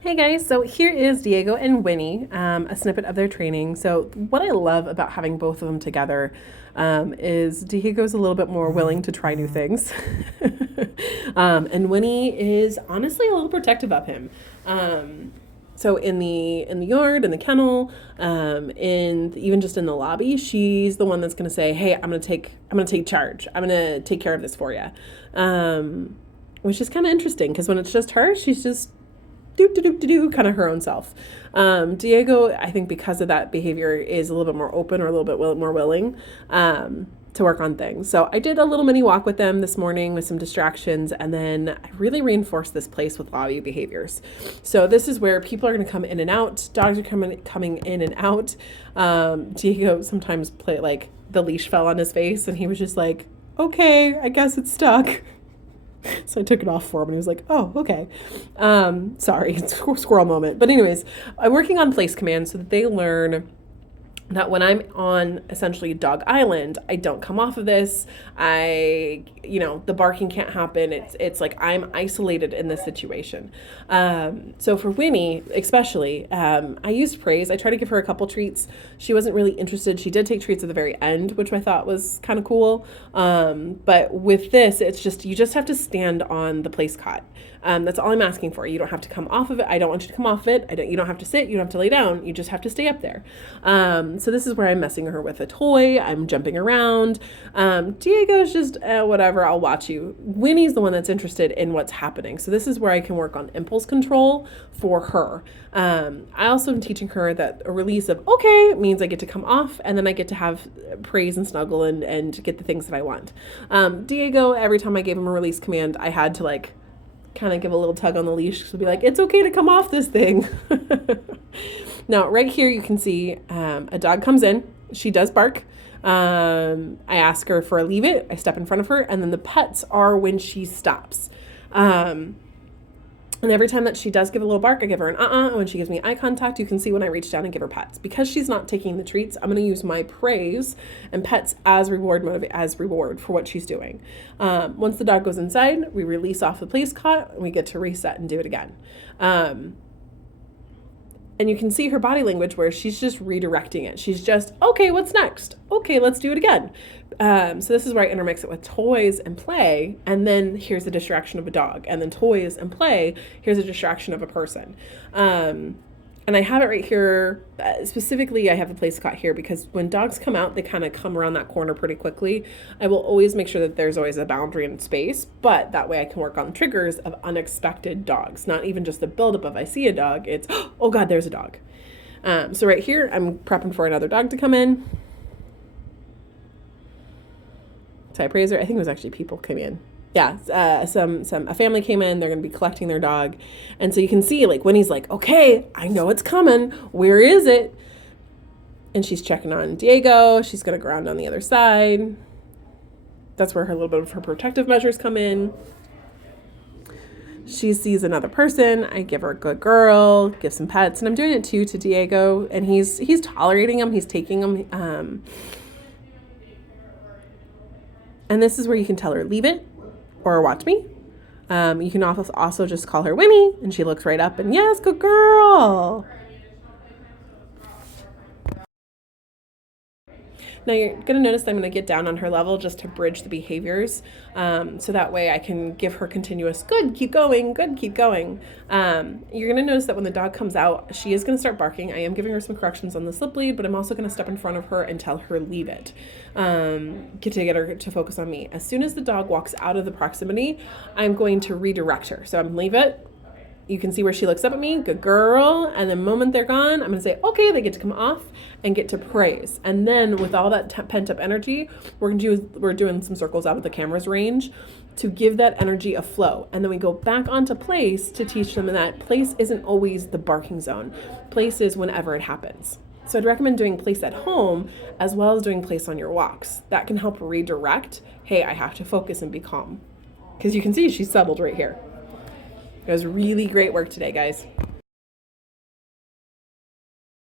Hey guys, so here is Diego and Winnie, a snippet of their training. So, what I love about having both of them together is Diego's a little bit more willing to try new things. And Winnie is honestly a little protective of him. So in the yard, in the kennel, even just in the lobby, she's the one that's going to say, "Hey, I'm gonna take charge. I'm gonna take care of this for you," which is kind of interesting because when it's just her, she's just doop doop doop doop kind of her own self. Diego, I think because of that behavior, is a little bit more open or a little bit more willing to work on things. So I did a little mini walk with them this morning with some distractions, and then I really reinforced this place with lobby behaviors. So this is where people are going to come in and out. Dogs are coming in and out. Diego sometimes play like the leash fell on his face, and he was just like, "Okay, I guess it's stuck." So I took it off for him and he was like, "Oh, okay." Sorry, squirrel moment. But anyways, I'm working on place commands so that they learn that when I'm on essentially Dog Island, I don't come off of this. The barking can't happen. It's like I'm isolated in this situation. So for Winnie, especially, I used praise. I tried to give her a couple treats. She wasn't really interested. She did take treats at the very end, which I thought was kind of cool. But with this, it's just, you just have to stand on the place cot. That's all I'm asking for. You don't have to come off of it. I don't want you to come off of it. You don't have to sit. You don't have to lay down. You just have to stay up there. So this is where I'm messing her with a toy. I'm jumping around. Diego's just, whatever, I'll watch you. Winnie's the one that's interested in what's happening. So this is where I can work on impulse control for her. I also am teaching her that a release of okay means I get to come off, and then I get to have praise and snuggle and get the things that I want. Diego, every time I gave him a release command, I had to kind of give a little tug on the leash to be like, it's okay to come off this thing. Now, right here, you can see a dog comes in. She does bark. I ask her for a leave it. I step in front of her, and then the pets are when she stops. And every time that she does give a little bark, I give her an and when she gives me eye contact, you can see when I reach down and give her pets. Because she's not taking the treats, I'm going to use my praise and pets as reward for what she's doing. Once the dog goes inside, we release off the place cot, and we get to reset and do it again. And you can see her body language where she's just redirecting it. She's just, okay, what's next? Okay, let's do it again. So this is where I intermix it with toys and play. And then here's a distraction of a dog. And then toys and play, here's a distraction of a person. And I have it right here. Specifically, I have the place caught here because when dogs come out, they kind of come around that corner pretty quickly. I will always make sure that there's always a boundary and space, but that way I can work on triggers of unexpected dogs, not even just the buildup of I see a dog. It's, oh God, there's a dog. So right here, I'm prepping for another dog to come in. So I praise her. I think it was actually people came in. Yeah, a family came in. They're going to be collecting their dog. And so you can see, when he's like, okay, I know it's coming. Where is it? And she's checking on Diego. She's going to go around on the other side. That's where her little bit of her protective measures come in. She sees another person. I give her a good girl, give some pets. And I'm doing it too to Diego. And he's tolerating them. He's taking them. And this is where you can tell her, leave it. Or watch me. You can also just call her Winnie, and she looks right up and yes, good girl. Now you're going to notice that I'm going to get down on her level just to bridge the behaviors. So that way I can give her continuous, good, keep going, good, keep going. You're going to notice that when the dog comes out, she is going to start barking. I am giving her some corrections on the slip lead, but I'm also going to step in front of her and tell her leave it. Get her to focus on me. As soon as the dog walks out of the proximity, I'm going to redirect her. So I'm leave it. You can see where she looks up at me, good girl. And the moment they're gone, I'm going to say, okay, they get to come off and get to praise. And then with all that pent up energy, we're doing some circles out of the camera's range to give that energy a flow. And then we go back onto place to teach them that place isn't always the barking zone. Place is whenever it happens. So I'd recommend doing place at home as well as doing place on your walks. That can help redirect, hey, I have to focus and be calm. Because you can see she's settled right here. It was really great work today, guys.